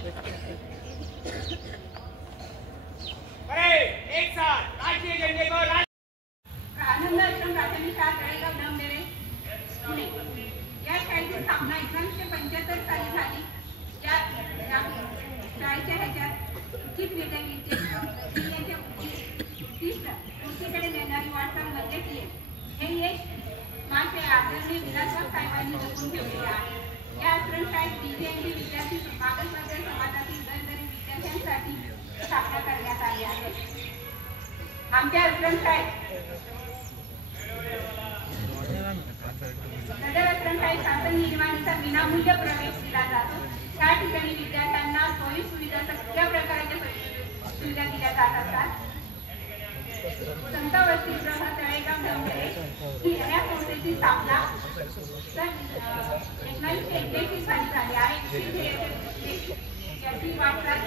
एक साथ राष्ट्रीय झंडे को आनंद आश्रम प्राथमिक शाळा तळेगाव धमदेवे पुणे या शाळेची स्थापना 1975 साली झाली. या शाळेच्या ह्याच्यात उचित विद्यार्थ्यांचे उद्दिष्ट उंचीकडे नेणारी वाटचाल मध्येच येईल. हे यश मात्र आदरणीय विलासराव साहेबांनी जपून ठेवलेले आहे. या आश्रमशाळेत DJNT विद्यार्थी मागासवर्गीय समाजातील गरजरी विद्यार्थ्यांसाठी स्थापना करण्यात आली आहे. आमच्या आश्रमशाळेत सदर आश्रमशाळेत शासन निर्माणाचा विनामूल्य प्रवेश दिला जातो. त्या ठिकाणी विद्यार्थ्यांना सोयी सुविधा सगळ्या प्रकारच्या सुविधा दिल्या जात असतात. संत वसतिगृह तळेगाव धमदेवे या संस्थेची स्थापना 1981 साली झाली आहे. याची वाटचाल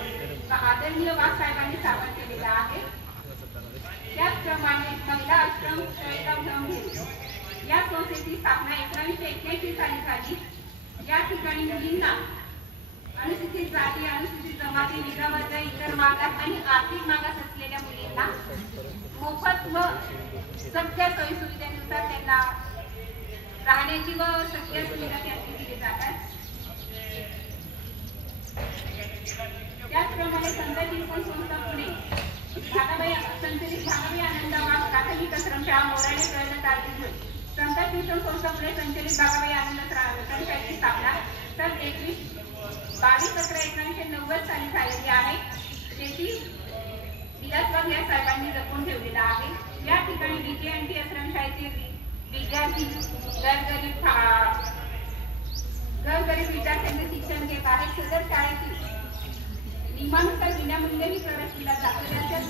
आदरणीय वाघसाहेबांनी सादर केलेला आहे. त्याचप्रमाणे महिला आश्रम तळेगाव धमदेवे या संस्थेची स्थापना 1981 साली झाली. या ठिकाणी मुलींना अनुसूचित जाती अनुसूचित जमाती निरावर्ग इतर मागास आणि आर्थिक मागास असलेल्या मुलींना मोफत व सगळ्या सोयी सुविधांनुसार त्यांना राहण्याची व सगळ्या सुविधा त्यांनी दिली जातात. त्याचप्रमाणे संत टिळक संस्था पुणे संचलित भागाबाई आनंदवाग प्राथमिक आश्रमशाळा मोराणे प्रयत्न तालुक्यात संत टिळक संस्था पुणे संचलित भागाबाई आनंदशाळेची स्थापना सन 22/11/1990 साली झालेली आहे. त्याची विलासराव या साहेबांनी जपून ठेवलेला आहे. या ठिकाणी DJNT आश्रमशाळेचे विद्यार्थी गरगरीब विद्यार्थ्यांचे शिक्षण घेत आहेत. सदर शाळेतील नियमानुसार विनामूल्यही प्रवेश दिला जातो. त्यांच्यात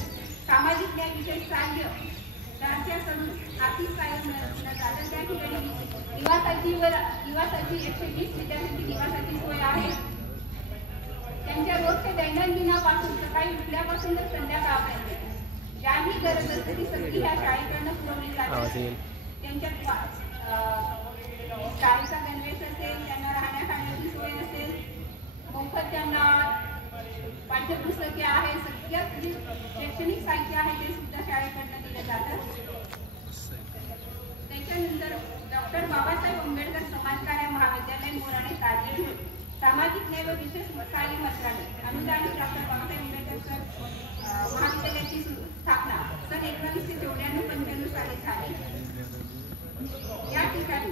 सामाजिक न्याय विशेष सहाय्य त्यांच्याकडून आर्थिक सहाय्य मिळवलं जातं. त्या ठिकाणी निवासाची 120 विद्यार्थ्यांची निवासाची सोय आहे. त्यांच्या रोजच्या दैनंदिनापासून सकाळी उठल्यापासून तर संध्याकाळपर्यंत ज्याही गरज असते ती सगळी ह्या शाळेकडनं पुरवली जाते. त्यांच्या शाळेचा गणवेश असेल, त्यांना राहण्या खाण्याची सोय असेल, मोफत त्यांना पाठ्यपुस्तके आहे, सगळ्या शैक्षणिक साहित्य आहे ते सुद्धा शाळेकडनं दिलं जातं. त्याच्यानंतर डॉक्टर बाबासाहेब आंबेडकर समाजकार्य महाविद्यालय मोराणे ताजे सामाजिक न्याय व विशेष कार्य मंत्रालय अनुदानित डॉक्टर बाबासाहेब आंबेडकर महाविद्यालयाची स्थापना सन 1994-95 साली झाली. या ठिकाणी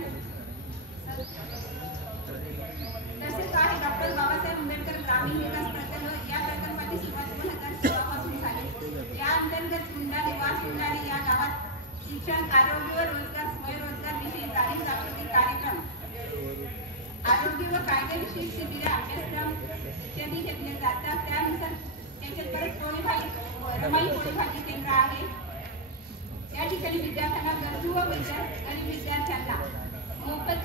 तसेच आहे डॉक्टर बाबासाहेब आंबेडकर ग्रामीण विकास प्रकल्प. या प्रकल्पाची सुरुवात 2016 पासून झाली. या अंतर्गत निवास या गावात शिक्षण, आरोग्य व रोजगार, स्वयंरोजगार विषयी जाणीव जागृती कार्यक्रम, आरोग्य व कायदेविषयी शिबिरे, अभ्यासक्रम इत्यादी घेतले जातात. त्यानुसार त्याच्यात परत रमाई पोळी भाजी केंद्र आहे. या ठिकाणी विद्यार्थ्यांना गरजू व गरीब विद्यार्थ्यांना मोफत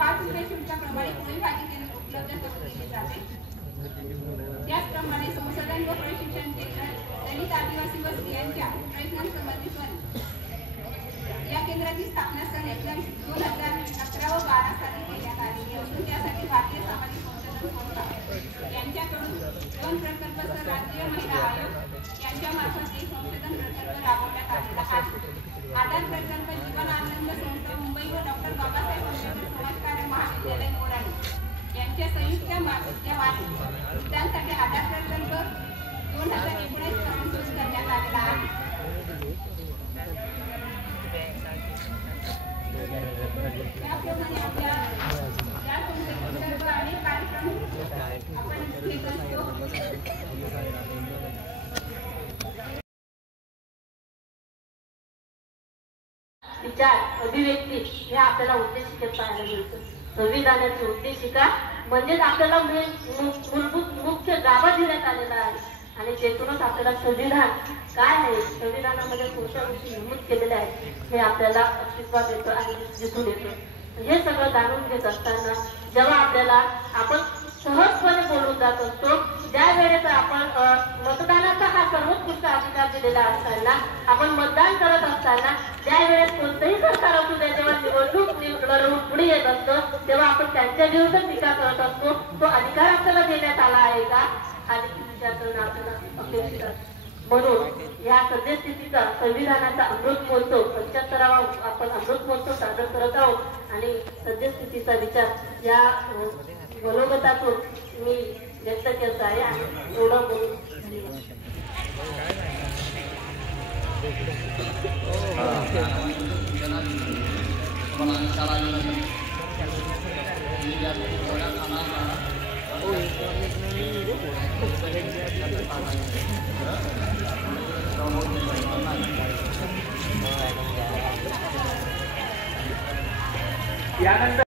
5 रुपये शुल्काप्रमाणे पोळी भाजी केंद्र उपलब्ध करून दिले जाते. त्याचप्रमाणे संशोधन व प्रशिक्षण केंद्र दलित आदिवासी व स्त्रियांच्या प्रयत्नांसंबंधित या केंद्राची स्थापना सन 2011 व 12 साली करण्यात आलेली असून त्यासाठी भारतीय सामाजिक संशोधन संस्था यांच्याकडून 2 प्रकल्प सर राष्ट्रीय महिला आयोग यांच्या मार्फत एक संशोधन प्रकल्प राबवण्यात आलेला आहे. आधार प्रकल्प जीवन आनंद संस्था मुंबई व डॉक्टर बाबासाहेब आंबेडकर समाजकार्य महाविद्यालय मोराणे यांच्या संयुक्त विद्यार्थ्यांसाठी आधार प्रकल्प 2019 पासून सुरू करण्यात आलेला आहे. त्याप्रमाणे आपल्या या संस्थेबद्दल अनेक कार्यक्रम आपण घेत असतो. विचार अभिव्यक्ती हे आपल्याला उद्देशिकेत पाहायला मिळतं. संविधानाची उद्देशिका म्हणजेच आपल्याला मूलभूत मुख्य गाभा देण्यात आलेला आहे आणि तेथूनच आपल्याला संविधान काय आहे, संविधानामध्ये कोणत्या गोष्टी नमूद केलेल्या आहेत हे आपल्याला अस्तित्वात येतं आणि दिसून येतं. हे सगळं जाणून घेत असताना जेव्हा आपल्याला आपण सहजपणे बोलून जात असतो त्यावेळेस आपण मतदानाचा हा सर्वोत्कृष्ट अधिकार दिलेला असताना आपण मतदान करत असताना ज्या वेळेस कोणतंही सरकार असू द्या जेव्हा निवडणूक लढवून पुढे येत असतं तेव्हा आपण त्यांच्या विरुद्ध टीका करत असतो. तो अधिकार आपल्याला देण्यात आला आहे का हा देखील विचार करणं आपल्याला अपेक्षित आहे. म्हणून या सद्यस्थितीचा संविधानाचा अमृत महोत्सव 75वा आपण अमृत महोत्सव साजरा करत आहोत आणि सद्यस्थितीचा विचार या मनोगतातून मी व्यक्त केला आहे आणि एवढं बोलून यानंतर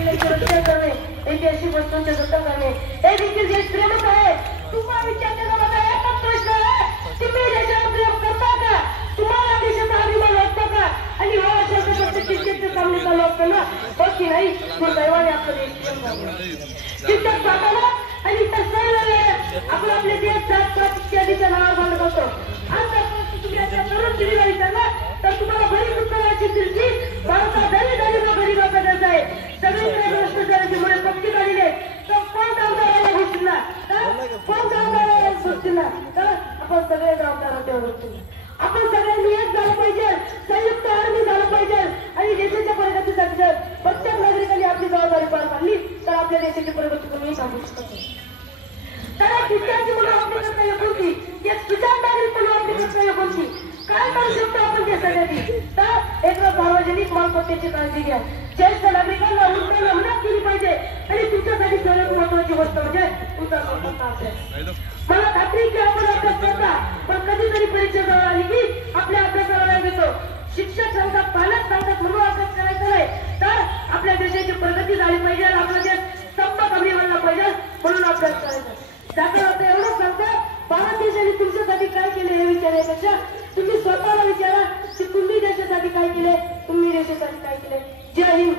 आपले सुरक्षा करणे, ऐतिहासिक वस्तूंचे जतन करणे हे देखील देशप्रेमच आहे. तुम्हाला विचारलेला माझा एकच प्रश्न आहे, तुम्ही देशाला प्रेम करता का? तुम्हाला देशाचा अभिमान वाटतो का? आणि हा अशा प्रकारचे क्रिकेटचे सामने चालू असताना हो की नाही दुर्दैवाने आपलं देश शिक्षक जाताना आणि आपण आपले देश जात इत्यादीच्या नावावर बांधत असतो. तुम्ही आता तरुण पिढीला विचारला तर तुम्हाला बरीच उत्तर अशी दिसतील की भारतात दलित गरीबाचा देश आहे. सगळीकडे भ्रष्टाचाराची मुळे पक्षी काढले तर कोण जबाबदार गोष्टींना कोण जबाबदार गोष्टींना तर आपण सगळे जबाबदार त्या गोष्टींना. आपण सगळ्यांनी एक झालं पाहिजे, संयुक्त आर्मी झालं पाहिजे आणि देशाच्या प्रगतीसाठी जर प्रत्येक नागरिकांनी आपली जबाबदारी पार पाडली तर आपल्या देशाची प्रगती कोणी सांगू शकत नाही. तर शिक्षणाची मुलं आपली कर्तव्य कोणती, एक सुजाण नागरिक म्हणून आपली कर्तव्य कोणती, काय करू शकतो आपण देशासाठी तर एक सार्वजनिक मालमत्तेची काळजी घ्या. ज्येष्ठ नागरिकांना उलटायला मदत केली पाहिजे आणि तुमच्यासाठी सर्वात महत्वाची गोष्ट म्हणजे तुमचा स्वतःचा अभ्यास. मला खात्री की आपण अभ्यास करता पण कधीतरी परीक्षा जवळ आली की आपल्या अभ्यासाला वेळ घेतो. शिक्षक सांगतात, पालक सांगतात म्हणून अभ्यास करायचा नाही तर आपल्या देशाची प्रगती झाली पाहिजे, आपला देश स्तंभ कमी व्हायला पाहिजे म्हणून अभ्यास करायचा. त्याचा अर्थ एवढंच सांगतो, भारत देशाने तुमच्यासाठी काय केले हे विचारण्यापेक्षा तुम्ही स्वतःला विचारा की तुम्ही देशासाठी काय केले, तुम्ही देशासाठी काय केले. जय हिंद.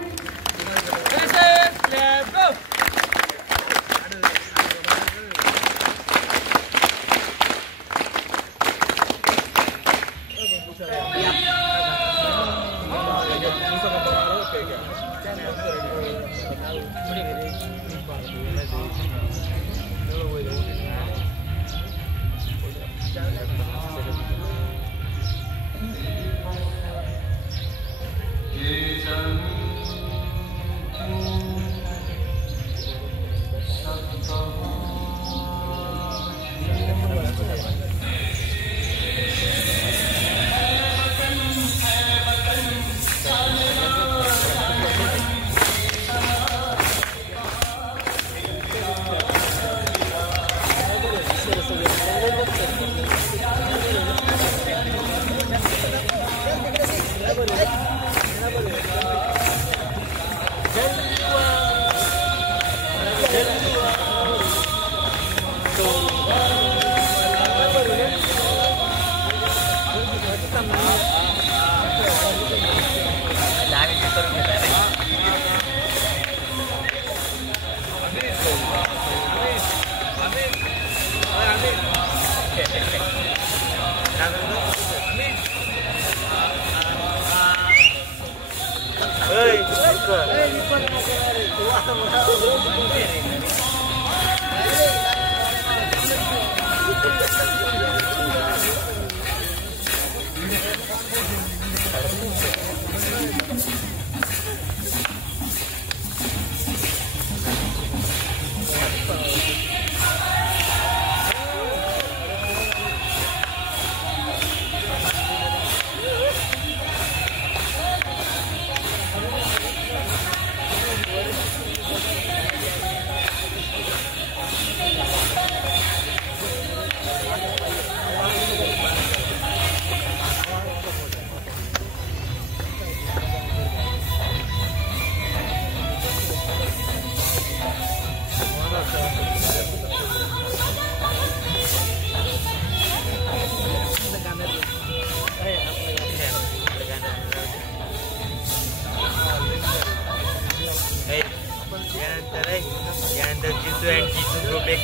त्यानंतर जितू अँड जितू ग्रुप एक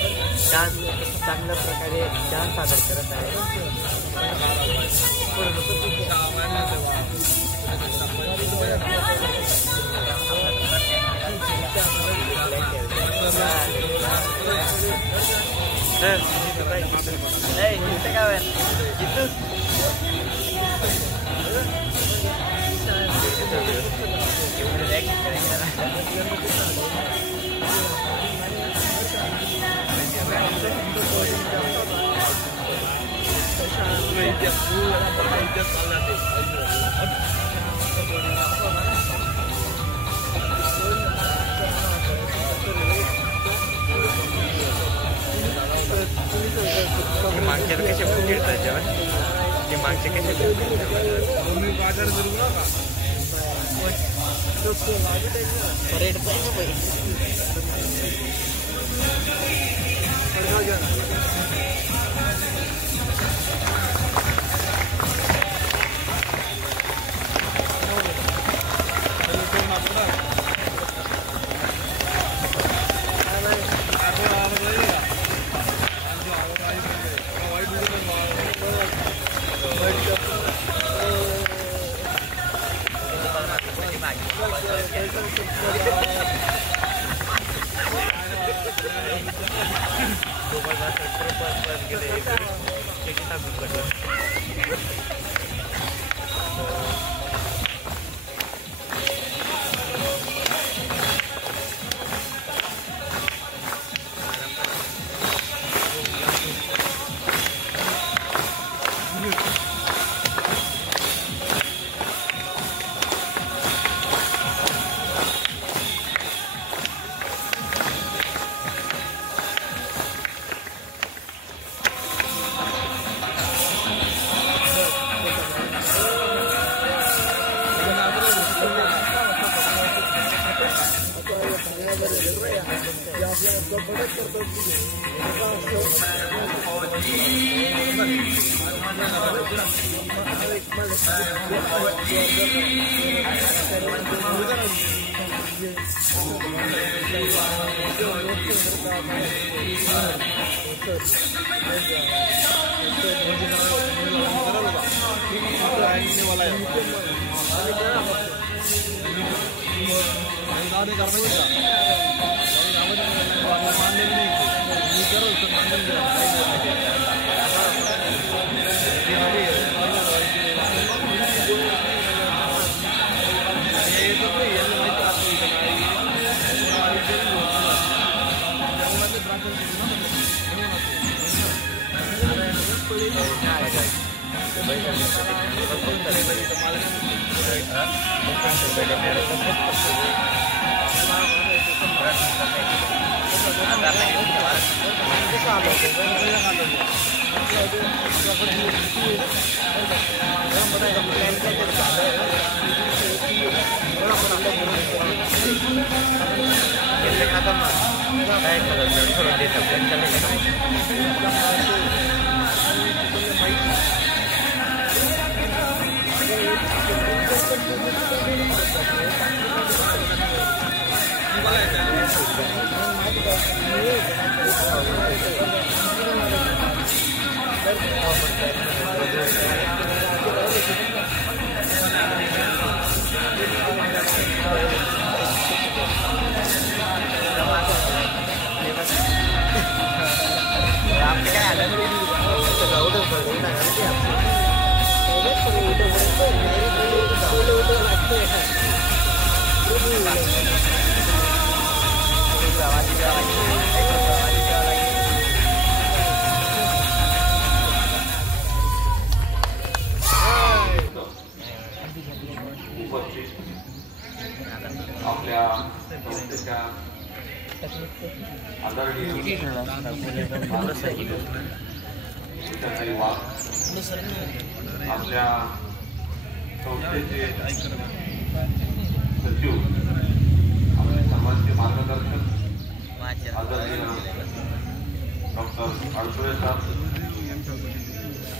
डान्स चांगल्या प्रकारे डान्स सादर करत आहे. मागचे कसे फिरतात जेव्हा ते मागचे कसे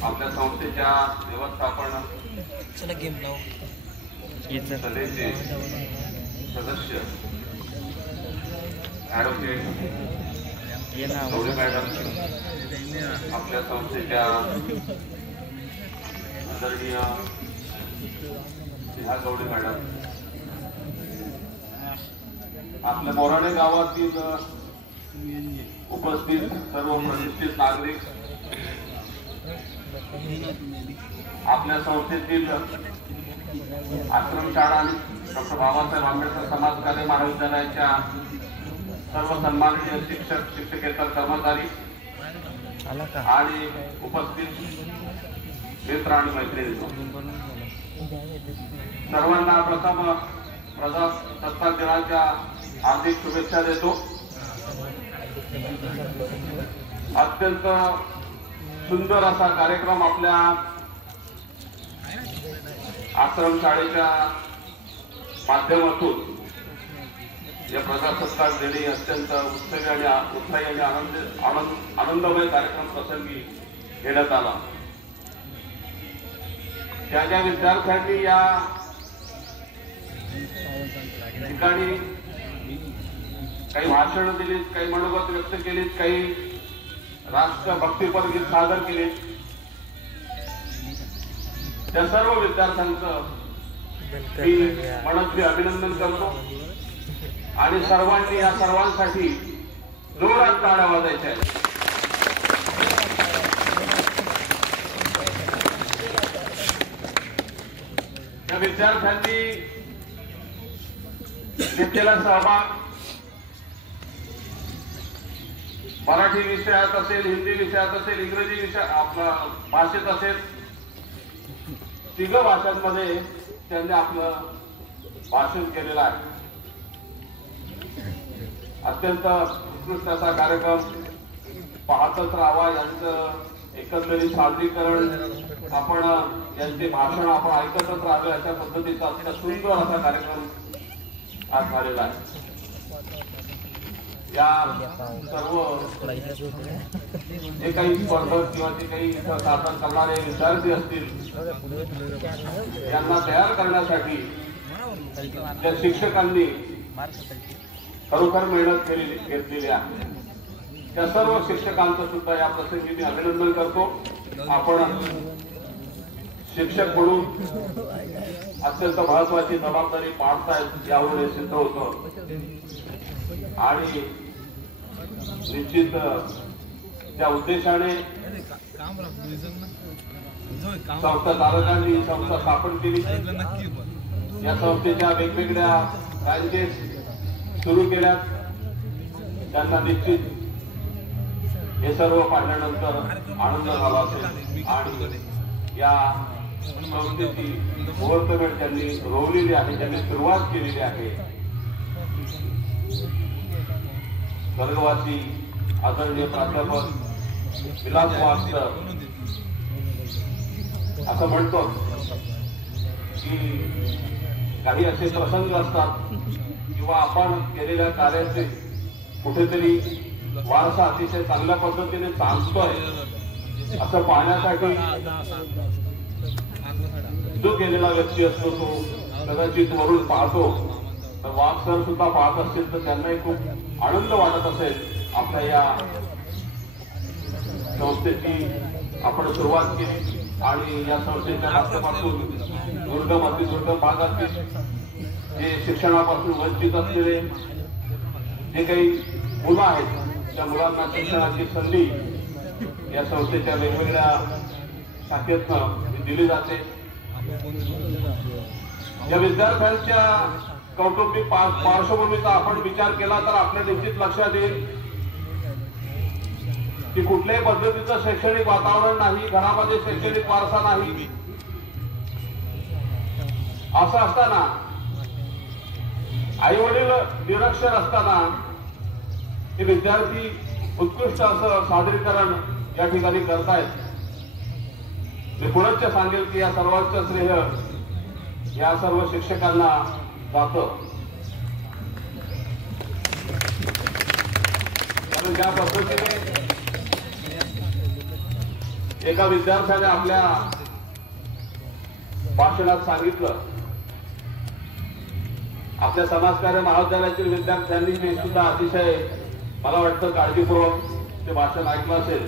आपल्या संस्थेच्या व्यवस्थापन सभेचे सदस्य ॲडव्होकेट गौरी मॅडम, आपल्या संस्थेच्या आदरणीय स्नेहा गौरी मॅडम, आपल्या मोराणे गावातील उपस्थित सर्व प्रतिष्ठित नागरिक, आपल्या संस्थेतील आश्रमशाळा आणि डॉक्टर बाबासाहेब आंबेडकर समाज कार्य महाविद्यालयाच्या सर्व सन्माननीय शिक्षक, शिक्षकेतर कर्मचारी आणि उपस्थित मित्र आणि मैत्रिणी, सर्वांना प्रथम प्रजासत्ताक दिनाच्या हार्दिक शुभेच्छा देतो. अत्यंत सुंदर असा कार्यक्रम आपल्या आश्रमशाळेच्या माध्यमातून या प्रजासत्ताक दिनी अत्यंत उत्साही आणि आनंदमय कार्यक्रम प्रसंगी घेण्यात आला. ज्या ज्या विद्यार्थ्यांनी या ठिकाणी काही भाषण दिलीत, काही मनोगत व्यक्त केलीत, काही राष्ट्रभक्तीपर गीत सादर केलीत, त्या सर्व विद्यार्थ्यांचं मी मनस्वी अभिनंदन करतो आणि सर्वांनी या सर्वांसाठी जोरात टाळ्या वाजायच्या आहेत. या विद्यार्थ्यांनी घेतलेला सहभाग मराठी विषयात असेल, हिंदी विषयात असेल, इंग्रजी विषय आपला भाषेत असेल, तिघ भाषांमध्ये त्यांनी आपलं भाषण केलेलं आहे. अत्यंत उत्कृष्ट असा कार्यक्रम पाहतच राहावा. यांचं एकंदरीत सादरीकरण आपण, यांचे भाषण आपण ऐकतच राहावे अशा पद्धतीचा अत्यंत सुंदर असा कार्यक्रम आज झालेला आहे. या सर्व जे काही स्पर्धक किंवा जे काही इथं सादर करणारे विद्यार्थी असतील, यांना तयार करण्यासाठी त्या शिक्षकांनी खरोखर मेहनत घेतलेली आहे. त्या सर्व शिक्षकांचं सुद्धा या प्रसंगी मी अभिनंदन करतो. आपण शिक्षक म्हणून अत्यंत महत्वाची जबाबदारी पाळतायत यावर हे सिद्ध होतं. आणि निश्चित त्या उद्देशाने संस्था चालकांनी संस्था स्थापन केली. या संस्थेच्या वेगवेगळ्या ब्रांचेस सुरू केल्यात. त्यांना निश्चित हे सर्व पाहिल्यानंतर आनंद झाला असेल आणि या संस्थेची मुहूर्तमेढ त्यांनी रोवलेली आहे, त्यांनी सुरुवात केलेली आहे. स्वर्गवासी आदरणीय प्राध्यापक विलास मास्टर असं म्हणतो की काही असे प्रसंग असतात किंवा आपण केलेल्या कार्याचे कुठेतरी वारसा अतिशय चांगल्या पद्धतीने चालतोय असं पाहण्यासाठी जो गेलेला व्यक्ती असतो तो कदाचित वरून पाहतो. तर वाघ सर सुद्धा पाहत असतील तर त्यांनाही खूप आनंद वाटत असेल आपल्या या संस्थेची आपण सुरुवात केली आणि या संस्थेच्या माध्यमातून दुर्गम अतिदुर्गम भागातील जे शिक्षणापासून वंचित असलेले जे काही मुलं आहेत त्या मुलांना शिक्षणाची संधी या संस्थेच्या वेगवेगळ्या शाखेतनं दिली जाते. या विद्यार्थ्यांच्या कौटुंबिक पार्श्वभूमीचा आपण विचार केला तर आपल्या निश्चित लक्षात येईल की कुठल्याही पद्धतीचं शैक्षणिक वातावरण नाही, घरामध्ये शैक्षणिक वारसा नाही. असं असताना आई वडील निरक्षर असताना हे विद्यार्थी उत्कृष्ट असं सादरीकरण या ठिकाणी करतायत. मी पुनश्च सांगेल की या सर्वांचं श्रेय या सर्व शिक्षकांना जातं. कारण ज्या पद्धतीने एका विद्यार्थ्याने आपल्या भाषणात सांगितलं, आपल्या समाजकार्य महाविद्यालयातील विद्यार्थ्यांनी सुद्धा अतिशय मला वाटतं काळजीपूर्वक ते भाषण ऐकलं असेल.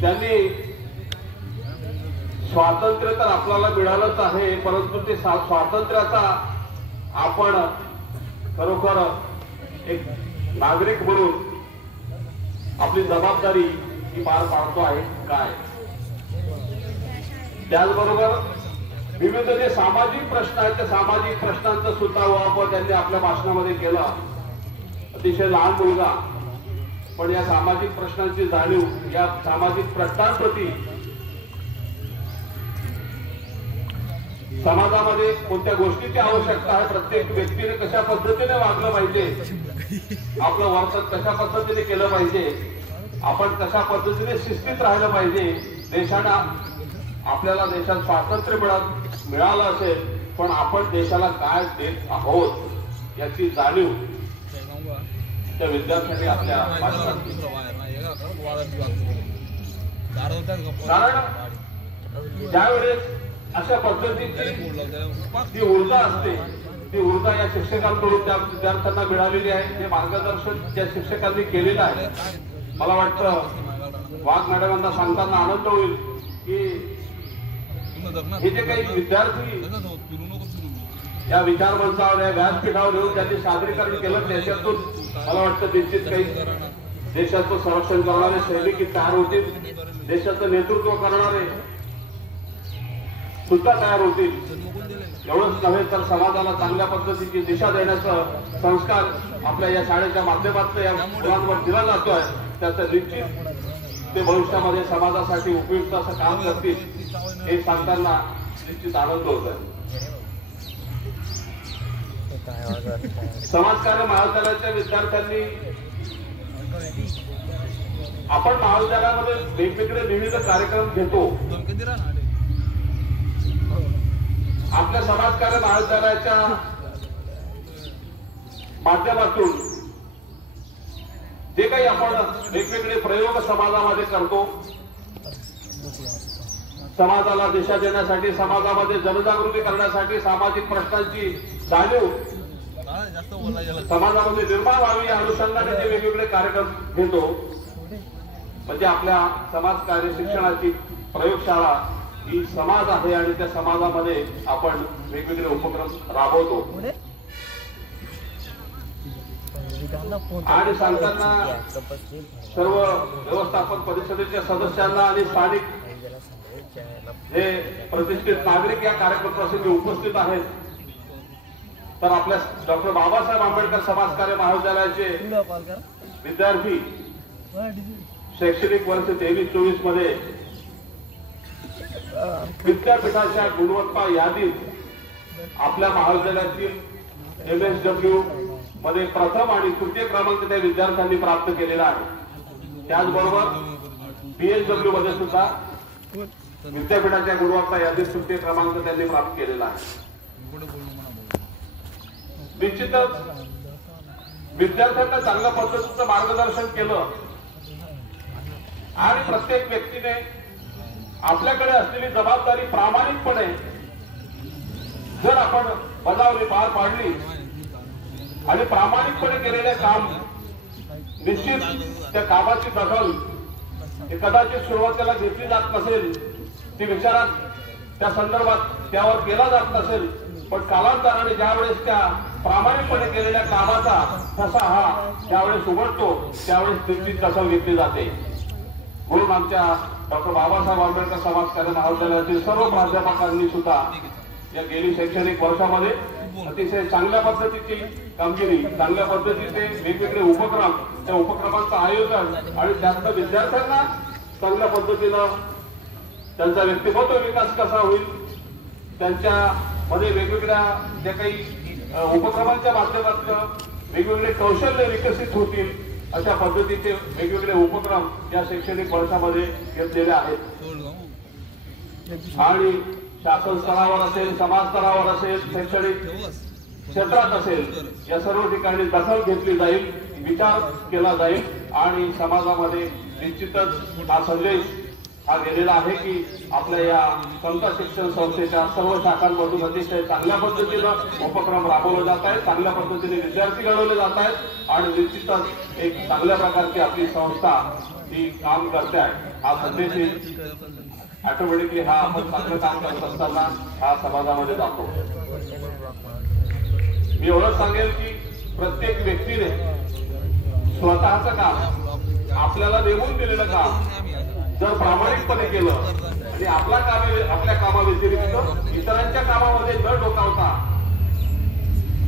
त्यांनी स्वातंत्र्य तर आपल्याला मिळालंच आहे, परंतु ते स्वातंत्र्याचा आपण खरोखर एक नागरिक म्हणून आपली जबाबदारी ही पार पाडतो आहे काय. त्याचबरोबर विविध जे सामाजिक प्रश्न आहेत त्या सामाजिक प्रश्नांचा सुद्धा वापर त्यांनी आपल्या भाषणामध्ये केला. अतिशय लहान मुलगा पण या सामाजिक प्रश्नांची जाणीव, या सामाजिक प्रश्नांप्रती समाजामध्ये कोणत्या गोष्टीची आवश्यकता आहे, प्रत्येक व्यक्तीने कशा पद्धतीने वागलं पाहिजे, आपलं वर्तन कशा पद्धतीने केलं पाहिजे, आपण कशा पद्धतीने शिस्तीत राहिलं पाहिजे. देशाला आपल्याला देशात स्वातंत्र्य मिळालं असेल पण आपण देशाला काय देत आहोत याची जाणीव त्या विद्यार्थ्यांनी आपल्या भाषणात केली. कारण ज्यावेळेस अशा पद्धतीची जी ऊर्जा असते ती ऊर्जा या शिक्षकांकडून त्या विद्यार्थ्यांना मिळालेली आहे. जे मार्गदर्शन त्या शिक्षकांनी केलेलं आहे. मला वाटतं वाघ मॅडमांना सांगताना आनंद होईल की हे जे काही विद्यार्थी या विचारमंचावर या व्यासपीठावर येऊन त्यांनी सादरीकरण केलं त्याच्यातून मला वाटतं निश्चित काही देशाचं संरक्षण करणारे सैनिक तयार होतील. देशाचं नेतृत्व करणारे सुद्धा तयार होतील. एवढंच नव्हे तर समाजाला चांगल्या पद्धतीची दिशा देण्याचा संस्कार आपल्या या शाळेच्या माध्यमातून या मुलांवर दिला जातोय. त्याचं निश्चित ते भविष्यामध्ये समाजासाठी उपयुक्त असं काम करतील हे सांगताना निश्चित आनंद होत आहे. समाजकार्य महाविद्यालयाच्या विद्यार्थ्यांनी आपण महाविद्यालयामध्ये वेगवेगळे विविध कार्यक्रम घेतो. आपल्या समाजकार्य महाविद्यालयाच्या माध्यमातून जे काही आपण वेगवेगळे प्रयोग समाजामध्ये करतो, समाजाला दिशा देण्यासाठी, समाजामध्ये जनजागृती करण्यासाठी, सामाजिक प्रश्नांची जाणीव समाजामध्ये निर्माण व्हावी या अनुषंगाने जे वेगवेगळे कार्यक्रम घेतो म्हणजे आपल्या समाजकार्य शिक्षणाची प्रयोगशाळा ही समाज आहे आणि त्या समाजामध्ये आपण वेगवेगळे उपक्रम राबवतो. आणि सांगताना सर्व व्यवस्थापन परिषदेच्या सदस्यांना आणि स्थानिक जे प्रतिष्ठित नागरिक या कार्यक्रम प्रसंगी उपस्थित आहेत, तर आपल्या डॉक्टर बाबासाहेब आंबेडकर समाजकार्य महाविद्यालयाचे विद्यार्थी शैक्षणिक वर्ष 23-24 मध्ये विद्यापीठाच्या गुणवत्ता यादीत आपल्या महाविद्यालयातील MSW मध्ये प्रथम आणि तृतीय क्रमांक त्या विद्यार्थ्यांनी प्राप्त केलेला आहे. त्याचबरोबर PHW मध्ये सुद्धा विद्यापीठाच्या गुणवत्ता यादीत तृतीय क्रमांक त्यांनी प्राप्त केलेला आहे. निश्चितच विद्यार्थ्यांना चांगल्या पद्धतीचं मार्गदर्शन केलं आणि प्रत्येक व्यक्तीने आपल्याकडे असलेली जबाबदारी प्रामाणिकपणे जर आपण बजावली, पार पाडली आणि प्रामाणिकपणे केलेले काम, निश्चित त्या कामाची दखल कदाचित सुरुवातीला घेतली जात नसेल, ती विचारात त्या संदर्भात त्यावर केला जात नसेल, पण कालांतराने ज्यावेळेस त्या प्रामाणिकपणे केलेल्या कामाचा ठसा हा ज्यावेळेस उमटतो त्यावेळेस निश्चित दखल घेतली जाते. म्हणून आमच्या डॉक्टर बाबासाहेब आंबेडकर समाजकार्य महाविद्यालयातील सर्व प्राध्यापकांनी सुद्धा या गेली शैक्षणिक वर्षामध्ये अतिशय चांगल्या पद्धतीची कामगिरी, चांगल्या पद्धतीचे वेगवेगळे उपक्रम, त्या उपक्रमांचं आयोजन आणि त्यातनं विद्यार्थ्यांना चांगल्या पद्धतीनं त्यांचा व्यक्तिमत्व विकास कसा होईल, त्यांच्यामध्ये वेगवेगळ्या ज्या काही उपक्रमांच्या माध्यमातून वेगवेगळे कौशल्य विकसित होतील अशा पद्धतीचे वेगवेगळे उपक्रम या शैक्षणिक वर्षामध्ये घेतलेले आहेत. आणि शासन स्तरावर असेल, समाज स्तरावर असेल, शैक्षणिक क्षेत्रात असेल, या सर्व ठिकाणी दखल घेतली जाईल, विचार केला जाईल आणि समाजामध्ये निश्चितच हा संदेश हा गेलेला आहे की आपल्या या समता शिक्षण संस्थेच्या सर्व शाखांमधून अतिशय चांगल्या पद्धतीनं उपक्रम राबवले जात आहेत, चांगल्या पद्धतीने विद्यार्थी घडवले जात आहेत आणि निश्चितच एक चांगल्या प्रकारची आपली संस्था ही काम करते आहे. हा संदेश ऑटोमॅटिकली हा आपण चांगलं काम करत असताना हा समाजामध्ये जातो. मी एवढंच सांगेल की प्रत्येक व्यक्तीने स्वतःचं काम, आपल्याला नेमून दिलेलं काम जर प्रामाणिकपणे केलं आणि आपल्या कामाव्यतिरिक्त इतरांच्या कामामध्ये न डोकावता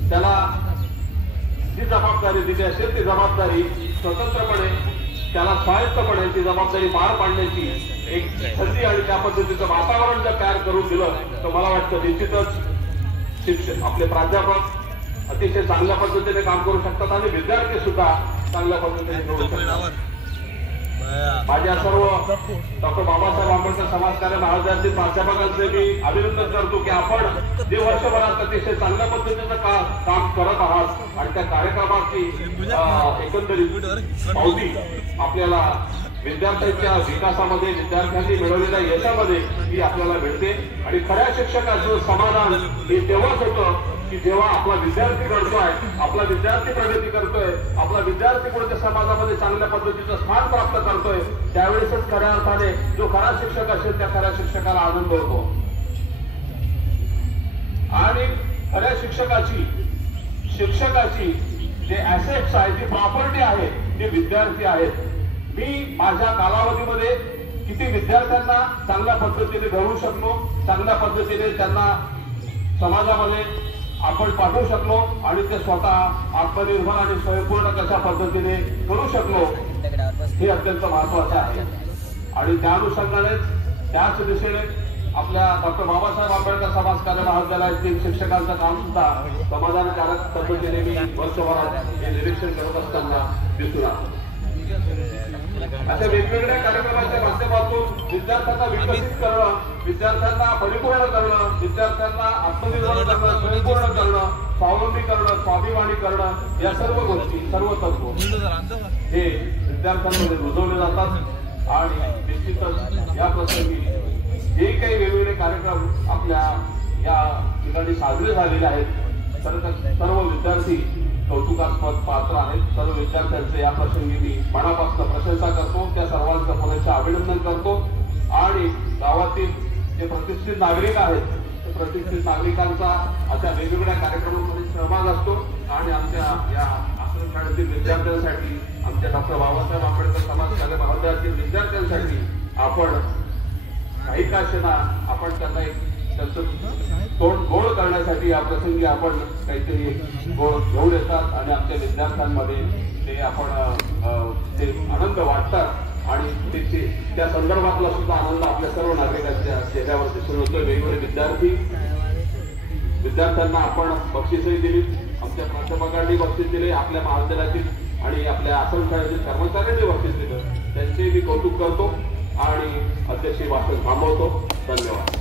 त्याला जी जबाबदारी दिली असेल ती जबाबदारी स्वतंत्रपणे, त्याला स्वायत्तपणे ती जबाबदारी पार पाडण्याची एक संधी आणि त्या पद्धतीचं वातावरण जर तयार करून दिलं तर मला वाटतं निश्चितच शिक्षक, आपले प्राध्यापक अतिशय चांगल्या पद्धतीने काम करू शकतात आणि विद्यार्थी सुद्धा चांगल्या पद्धतीने करू शकतात. माझ्या सर्व डॉक्टर बाबासाहेब आंबेडकर समाजकार्य महाविद्यालयातील प्राध्यापकांचे मी अभिनंदन करतो की आपण जे वर्षभरात अतिशय चांगल्या पद्धतीचं काम करत आहात आणि त्या कार्यक्रमाची एकंदरीत पावती आपल्याला विद्यार्थ्यांच्या विकासामध्ये विद्यार्थ्यांनी मिळवलेल्या यशामध्ये ही आपल्याला मिळते आणि खऱ्या शिक्षकाचं समाधान हे तेव्हाच होतं की जेव्हा आपला विद्यार्थी घडतोय, आपला विद्यार्थी प्रगती करतोय, आपला विद्यार्थी पुढे समाजामध्ये चांगल्या पद्धतीचं स्थान प्राप्त करतोय, त्यावेळेसच खऱ्या अर्थाने जो खरा शिक्षक असेल त्या खऱ्या शिक्षकाला आनंद होतो. आणि खऱ्या शिक्षकाची जे ऍसेट्स आहेत, जी प्रॉपर्टी आहे, ते विद्यार्थी आहेत. मी माझ्या कालावधीमध्ये किती विद्यार्थ्यांना चांगल्या पद्धतीने घडवू शकलो, चांगल्या पद्धतीने त्यांना समाजामध्ये आपण पाठवू शकलो आणि ते स्वतः आत्मनिर्भर आणि स्वयंपूर्ण कशा पद्धतीने करू शकलो, हे अत्यंत महत्वाचे आहे. आणि त्या अनुषंगाने त्याच दिशेने आपल्या डॉक्टर बाबासाहेब आंबेडकर समाजकार्य महाविद्यालयातील शिक्षकांचं काम सुद्धा समाधानकारक पद्धतीने मी वर्षभरात हे निरीक्षण करत असताना दिसून आलं. अशा वेगवेगळ्या कार्यक्रमाच्या माध्यमातून विद्यार्थ्यांना विकसित करणं, विद्यार्थ्यांना परिपूर्ण करणं, विद्यार्थ्यांना आत्मनिर्भर करणं, स्वयंपूर्ण करणं, स्वावलंबी करणं, स्वाभिमानी करणं, या सर्व गोष्टी, सर्व तत्व हे विद्यार्थ्यांमध्ये रुजवले जातात. आणि निश्चितच या प्रसंगी जे काही वेगवेगळे कार्यक्रम आपल्या या ठिकाणी साजरे झालेले आहेत, सर्व विद्यार्थी कौतुकास्पद पात्र आहेत. सर्व विद्यार्थ्यांचे या प्रसंगी मी मनापासून प्रशंसा करतो, त्या सर्वांचं पुनश्च अभिनंदन करतो. आणि गावातील जे प्रतिष्ठित नागरिक आहेत, ते प्रतिष्ठित नागरिकांचा अशा वेगवेगळ्या कार्यक्रमांमध्ये सहभाग असतो. आणि आमच्या या आश्रमशाळेतील विद्यार्थ्यांसाठी, आमच्या डॉक्टर बाबासाहेब आंबेडकर समाजकार्य महाविद्यालयातील विद्यार्थ्यांसाठी आपण काही का असेना आपण त्यांना त्यांचं तोंड गोड करण्यासाठी या प्रसंगी आपण काहीतरी गोड घेऊन येतात आणि आमच्या विद्यार्थ्यांमध्ये ते आपण ते आनंद वाटतात आणि त्या संदर्भातला सुद्धा आनंद आपल्या सर्व नागरिकांच्या चेहऱ्यावर दिसून होतोय. वेगवेगळे विद्यार्थ्यांना आपण बक्षीसही दिली, आमच्या प्राध्यापकांनी बक्षीस दिले, आपल्या महाविद्यालयातील आणि आपल्या आश्रमशाळेतील कर्मचाऱ्यांनी बक्षीस दिलं, त्यांचे मी कौतुक करतो आणि अध्यक्ष भाषण थांबवतो. धन्यवाद.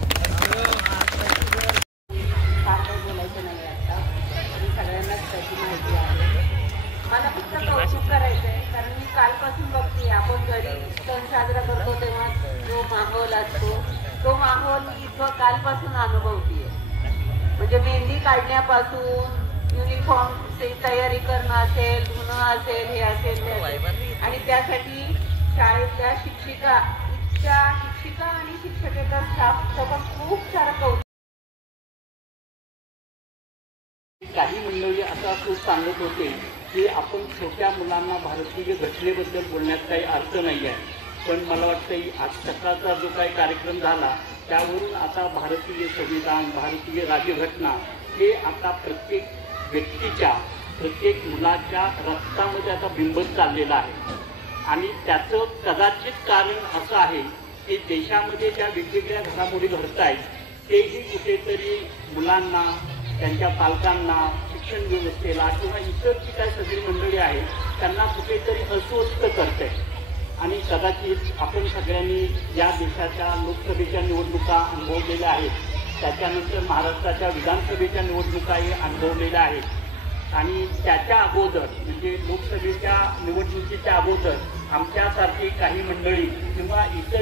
बोलायचं नाही आता, सगळ्यांनाच त्याची माहिती आहे. मला फक्त कौतुक करायचं आहे, कारण मी कालपासून बघते आपण घरी सण साजरा करतो तेव्हा जो माहोल असतो, तो माहोल इथं कालपासून अनुभवतीये. म्हणजे मेहंदी काढण्यापासून युनिफॉर्मची तयारी करणं असेल, धुणं असेल, हे असेल ते असेल. आणि त्यासाठी शाळेतल्या शिक्षिका आणि शिक्षकेचा स्टाफ सोबत खूप सारं कौतुक. काही मंडळी आता खूप सांगत होते की आपण छोट्या मुलांना भारतीय घटनेबद्दल बोलण्यात काही अर्थ नाही आहे, पण मला वाटतं आज सकाळचा जो काही कार्यक्रम झाला त्यावरून आता भारतीय संविधान, भारतीय राज्यघटना हे आता प्रत्येक व्यक्तीच्या, प्रत्येक मुलाच्या रक्तामध्ये आता बिंबत चाललेलं आहे. आणि त्याचं कदाचित कारण असं आहे की देशामध्ये ज्या वेगवेगळ्या घडामोडी घडत आहेत तेही कुठेतरी मुलांना, त्यांच्या पालकांना, शिक्षण व्यवस्थेला किंवा इतर जी काही सगळी मंडळी आहेत त्यांना कुठेतरी अस्वस्थ करते. आणि कदाचित आपण सगळ्यांनी या देशाच्या लोकसभेच्या निवडणुका अनुभवलेल्या आहेत, त्याच्यानंतर महाराष्ट्राच्या विधानसभेच्या निवडणुकाही अनुभवलेल्या आहेत. आणि त्याच्या अगोदर म्हणजे लोकसभेच्या निवडणुकीच्या अगोदर आमच्यासारखी काही मंडळी किंवा इतर